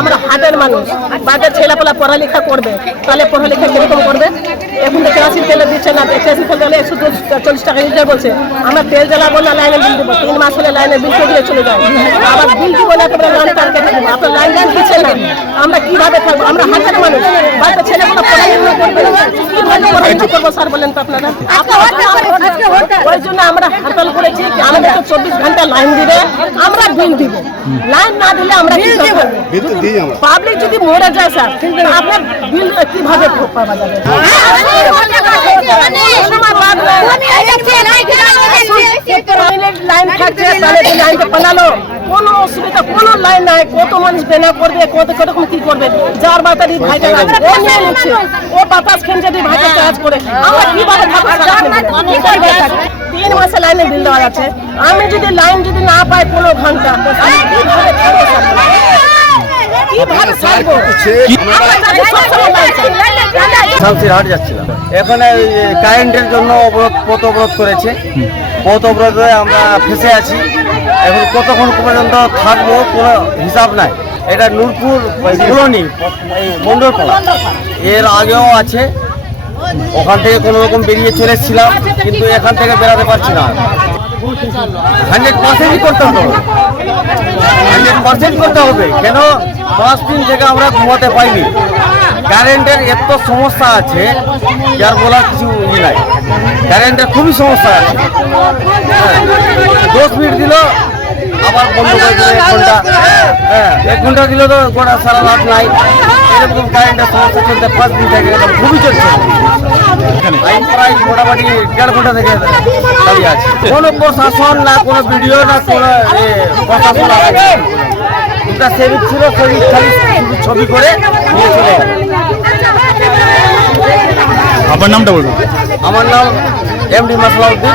আমরা হাটের মানুষ। বাজার ছেলেপেলা পড়ালেখা করবে তাহলে পড়ালেখা কীরকম করবে? এখন তো কেরাসিন তেলে দিচ্ছে না কেরাসিন তেল দিলে একশো চল্লিশ টাকা লিটার বলছে। আমরা তেল জ্বালাবো না লাইনে বিল দেবো তিন মাস হলে লাইনে বিল দিয়ে চলে যায়। আবার বিল দিব না একেবারে লাইন তার কেটে দেবো। আপনার লাইন লাইন দিচ্ছে না। আমরা কীভাবে থাকব? আমরা হাটের মানুষ। বাচ্চা ছেলেপেলা পড়ালেখা করবে কীভাবে পড়ালেখা করব স্যার বলেন তো আপনারা? ওই জন্য আমরা হরতাল করেছি আমাদের তো চব্বিশ ঘণ্টা লাইন দিবে আমরা বিল দিব। লাইন না দিলে আমরা কি করব? পাবলিক যদি মরে যায় স্যার আপনার বিল কীভাবে পাওয়া যাবে? লাইন থাকছে তাহলে লাইনটা পালালো। কোনো কত মানুষ বেনা করবে, কত কতক্ষণ কি করবে? যার বাতারি ভাইটা ও বাতাস ভাইটা কাজ করে। আমরা? তিন মাসে লাইনে বিল দেওয়া আছে। আমি যদি লাইন যদি না পাই পনেরো ঘণ্টা, আমি কীভাবে থাকব স্যার? কীভাবে থাকব আমরা যাচ্ছি সবসময় লাইন চাই। শামসির হাট যাচ্ছিলাম। কারেন্টের জন্য অবরোধ করেছে। পথ আমরা ফেসে আছি। এখন কতক্ষণ পর্যন্ত থাকব কোনো হিসাব নাই। এটা নূরপুর পুরনি মন্ডলপাড়া। এর আগেও আছে। ওখান থেকে কোনো রকম বেরিয়ে চলে এসেছিলাম কিন্তু এখান থেকে বেরাতে পারছি না। হান্ড্রেড পার্সেন্টই করতে হবে। হান্ড্রেড পার্সেন্ট করতে হবে। কেন? পাঁচ দিন থেকে আমরা ঘুমাতে পাইনি। কারেন্টের এত সমস্যা আছে যার বলার কিছু ইয়ে নাই। কারেন্টের খুবই সমস্যা আছে। হ্যাঁ, দশ মিনিট দিল আবার বন্ধ করে দিল এক ঘণ্টা। হ্যাঁ এক ঘণ্টা দিল তো গোটা সারা রাত নাই। এরকম কারেন্টের সমস্যা চলতে পাঁচ দিন থেকে এরকম খুবই চলছে। লাইন প্রায় মোটামুটি দেড় ঘণ্টা থেকে দাঁড়িয়ে আছে। কোনো প্রশাসন না কোনো ভিডিও না কোনো এ, প্রশাসন আছে দুটা সেবিক ছিল সেবিক খালি ছবি করে নিয়ে চলে আপনার নামটা বলুন। আমার নাম এমডি মাসলাউদ্দিন।